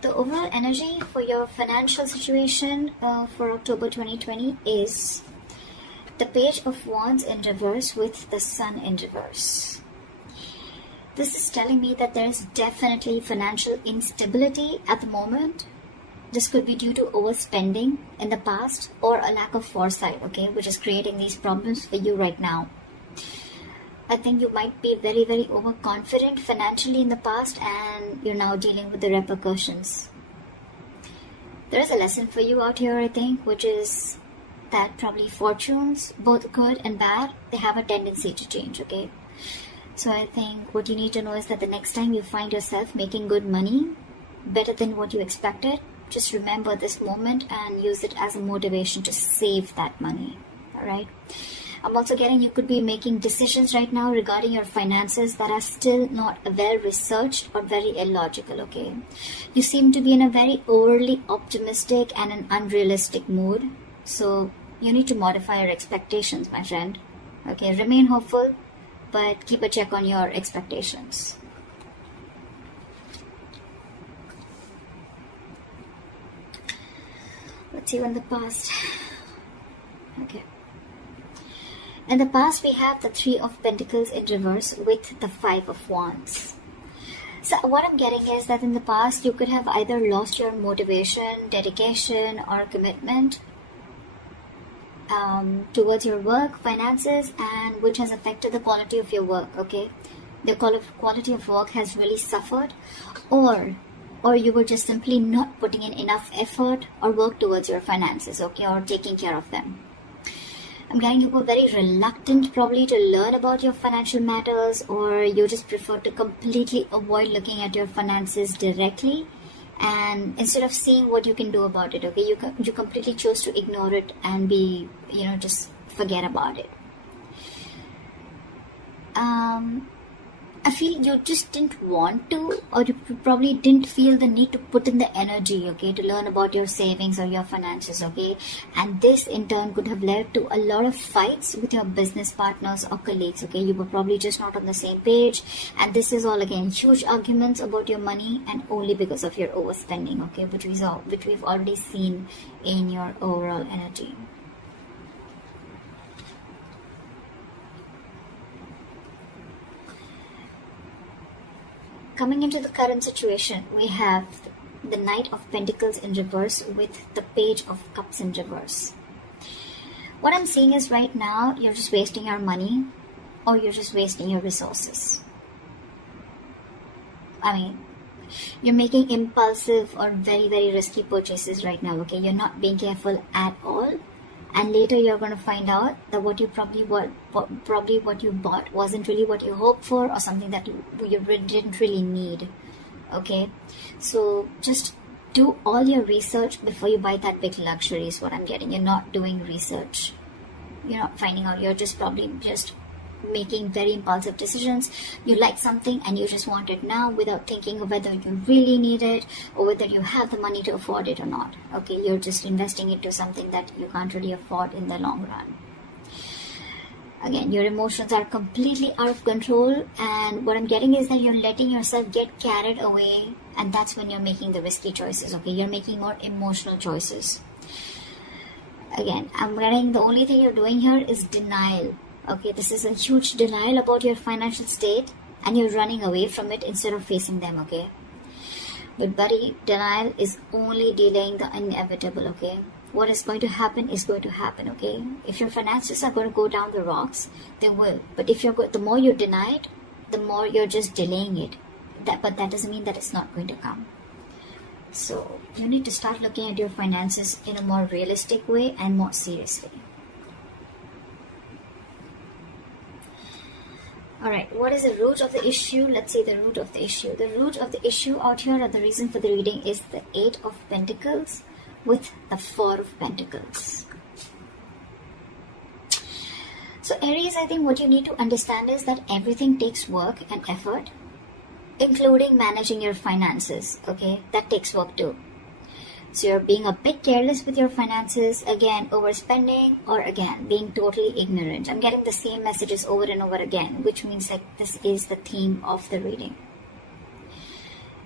The overall energy for your financial situation for October 2020 is the Page of Wands in reverse with the Sun in reverse. This is telling me that there is definitely financial instability at the moment. This could be due to overspending in the past or a lack of foresight, okay, which is creating these problems for you right now. I think you might be very, very overconfident financially in the past and you're now dealing with the repercussions. There is a lesson for you out here, I think, which is that probably fortunes, both good and bad, they have a tendency to change, okay? So I think what you need to know is that the next time you find yourself making good money, better than what you expected, just remember this moment and use it as a motivation to save that money, alright? I'm also getting you could be making decisions right now regarding your finances that are still not well researched or very illogical, okay? You seem to be in a very overly optimistic and an unrealistic mood, so you need to modify your expectations, my friend, okay? Remain hopeful, but keep a check on your expectations. Let's see in the past. Okay. In the past, we have the Three of Pentacles in reverse with the Five of Wands. So what I'm getting is that in the past, you could have either lost your motivation, dedication, or commitment towards your work, finances, and which has affected the quality of your work, okay? The quality of work has really suffered, or you were just simply not putting in enough effort or work towards your finances, okay, or taking care of them. I'm getting you were very reluctant probably to learn about your financial matters, or you just prefer to completely avoid looking at your finances directly, and instead of seeing what you can do about it, okay, you completely chose to ignore it and be, just forget about it. I feel you just didn't want to, or you probably didn't feel the need to put in the energy, okay, to learn about your savings or your finances, okay? And this in turn could have led to a lot of fights with your business partners or colleagues, okay? You were probably just not on the same page, and this is all again huge arguments about your money, and only because of your overspending, okay, which we've already seen in your overall energy. Coming into the current situation, we have the Knight of Pentacles in reverse with the Page of Cups in reverse. What I'm seeing is right now, you're just wasting your money or you're just wasting your resources. I mean, you're making impulsive or very, very risky purchases right now, okay? You're not being careful at all. And later you're going to find out that what you what you bought wasn't really what you hoped for, or something that you didn't really need, okay? So just do all your research before you buy that big luxury is what I'm getting. You're not doing research. You're not finding out. You're just probably just making very impulsive decisions. You like something and you just want it now without thinking of whether you really need it or whether you have the money to afford it or not, okay? You're just investing into something that you can't really afford in the long run. Again, your emotions are completely out of control, and what I'm getting is that you're letting yourself get carried away, and that's when you're making the risky choices, okay? You're making more emotional choices. Again, I'm getting the only thing you're doing here is denial. Okay, this is a huge denial about your financial state, and you're running away from it instead of facing them, okay? But buddy, denial is only delaying the inevitable, okay? What is going to happen is going to happen, okay? If your finances are going to go down the rocks, they will. But if the more you deny it, the more you're just delaying it. But that doesn't mean that it's not going to come. So you need to start looking at your finances in a more realistic way and more seriously. Alright, what is the root of the issue? Let's see the root of the issue. The root of the issue out here, or the reason for the reading, is the Eight of Pentacles with the Four of Pentacles. So Aries, I think what you need to understand is that everything takes work and effort, including managing your finances, okay? That takes work too. So you're being a bit careless with your finances, again, overspending, or again, being totally ignorant. I'm getting the same messages over and over again, which means like this is the theme of the reading.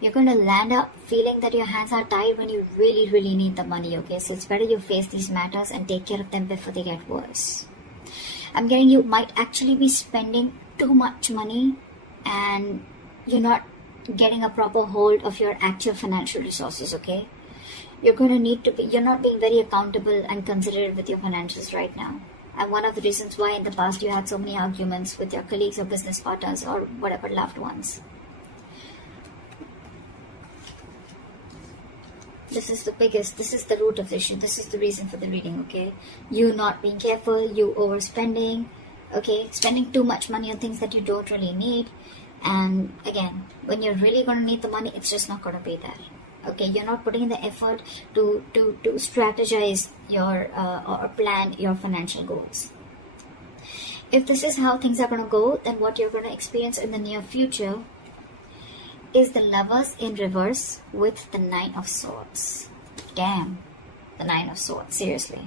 You're going to land up feeling that your hands are tied when you really, really need the money, okay? So it's better you face these matters and take care of them before they get worse. I'm getting you might actually be spending too much money and you're not getting a proper hold of your actual financial resources, okay? You're going to need to be, you're not being very accountable and considerate with your finances right now. And one of the reasons why in the past you had so many arguments with your colleagues or business partners or whatever loved ones. This is the root of the issue. This is the reason for the reading, okay? You not being careful, you overspending, okay? Spending too much money on things that you don't really need. And again, when you're really going to need the money, it's just not going to be there. Okay, you're not putting in the effort to strategize your or plan your financial goals. If this is how things are going to go, then what you're going to experience in the near future is the Lovers in reverse with the 9 of Swords. Damn, the 9 of Swords, seriously.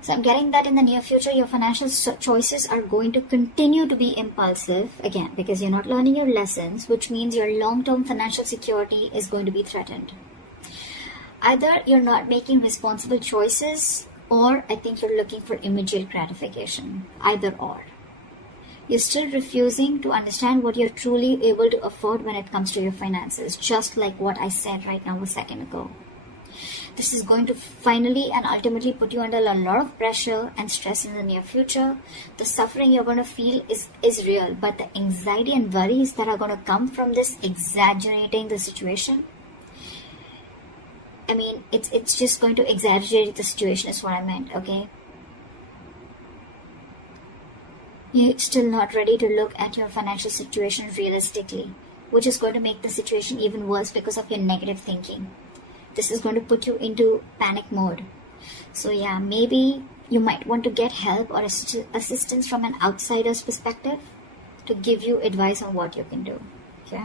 So I'm getting that in the near future, your financial choices are going to continue to be impulsive, again, because you're not learning your lessons, which means your long-term financial security is going to be threatened. Either you're not making responsible choices, or I think you're looking for immediate gratification. Either or. You're still refusing to understand what you're truly able to afford when it comes to your finances, just like what I said right now a second ago. This is going to finally and ultimately put you under a lot of pressure and stress in the near future. The suffering you're going to feel is real, but the anxiety and worries that are going to come from this exaggerating the situation, I mean, it's just going to exaggerate the situation is what I meant, okay? You're still not ready to look at your financial situation realistically, which is going to make the situation even worse because of your negative thinking. This is going to put you into panic mode. So yeah, maybe you might want to get help or assistance from an outsider's perspective to give you advice on what you can do. Okay?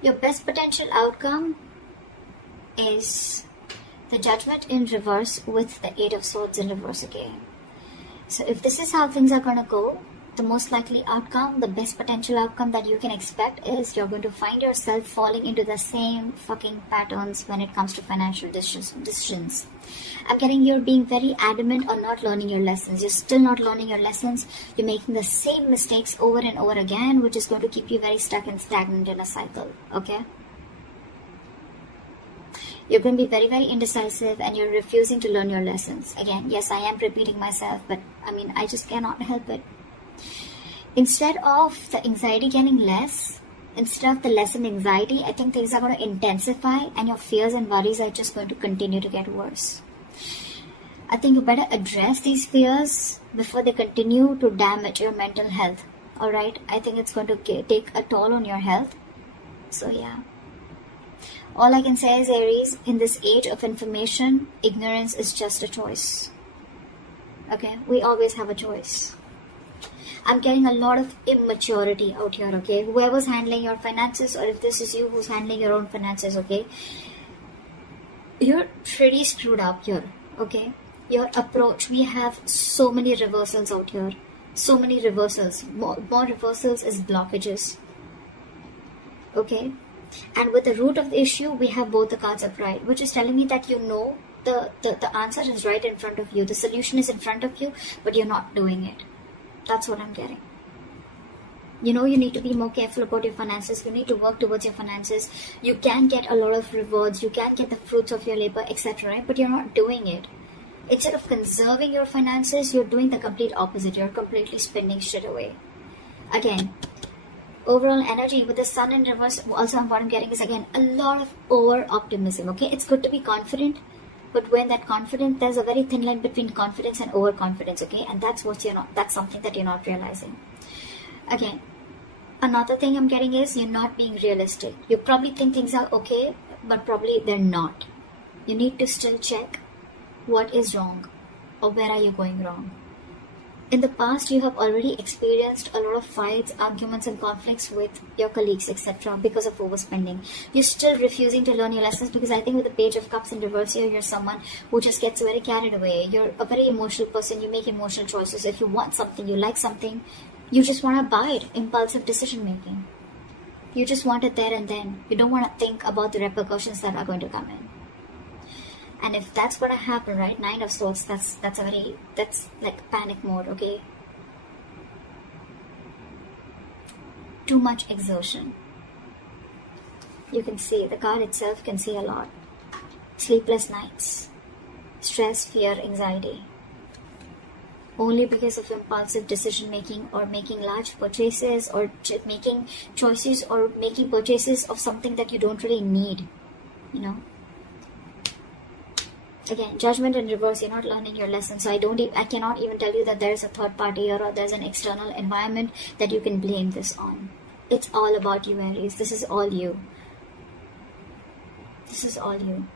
Your best potential outcome is the Judgment in reverse with the 8 of Swords in reverse again. So if this is how things are going to go, the most likely outcome, the best potential outcome that you can expect is you're going to find yourself falling into the same fucking patterns when it comes to financial decisions. I'm getting you're being very adamant on not learning your lessons. You're still not learning your lessons. You're making the same mistakes over and over again, which is going to keep you very stuck and stagnant in a cycle. Okay? You're going to be very, very indecisive and you're refusing to learn your lessons. Again, yes, I am repeating myself, but I mean, I just cannot help it. Instead of the anxiety getting less, instead of the lessened anxiety, I think things are going to intensify and your fears and worries are just going to continue to get worse. I think you better address these fears before they continue to damage your mental health. Alright? I think it's going to take a toll on your health. So yeah. All I can say is, Aries, in this age of information, ignorance is just a choice. Okay? We always have a choice. I'm getting a lot of immaturity out here, okay? Whoever's handling your finances, or if this is you who's handling your own finances, okay? You're pretty screwed up here, okay? Your approach, we have so many reversals out here. So many reversals. More reversals is blockages. Okay? And with the root of the issue, we have both the cards upright, which is telling me that you know the answer is right in front of you. The solution is in front of you, but you're not doing it. That's what I'm getting. You know you need to be more careful about your finances. You need to work towards your finances. You can get a lot of rewards. You can get the fruits of your labor, etc. Right? But you're not doing it. Instead of conserving your finances, you're doing the complete opposite. You're completely spending shit away. Again, overall energy with the Sun in reverse, also what I'm getting is again a lot of over-optimism. Okay, it's good to be confident. But when that confidence, there's a very thin line between confidence and overconfidence, okay? And that's something that you're not realizing. Again, another thing I'm getting is you're not being realistic. You probably think things are okay, but probably they're not. You need to still check what is wrong or where are you going wrong. In the past, you have already experienced a lot of fights, arguments, and conflicts with your colleagues, etc., because of overspending. You're still refusing to learn your lessons because I think with the Page of Cups in reverse here, you're someone who just gets very carried away. You're a very emotional person. You make emotional choices. If you want something, you like something, you just want to buy it. Impulsive decision making. You just want it there and then. You don't want to think about the repercussions that are going to come in. And if that's going to happen, right, 9 of Swords, that's like panic mode, okay? Too much exertion. You can see, the card itself can see a lot. Sleepless nights. Stress, fear, anxiety. Only because of impulsive decision making or making large purchases or making choices or making purchases of something that you don't really need, you know? Again, judgment in reverse, you're not learning your lesson. So I cannot even tell you that there's a third party here or there's an external environment that you can blame this on. It's all about you, Aries. This is all you. This is all you.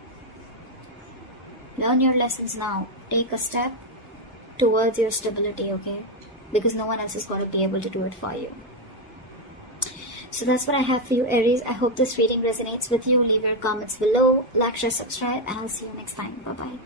Learn your lessons now. Take a step towards your stability, okay? Because no one else is going to be able to do it for you. So that's what I have for you, Aries. I hope this reading resonates with you. Leave your comments below, like, share, subscribe, and I'll see you next time. Bye-bye.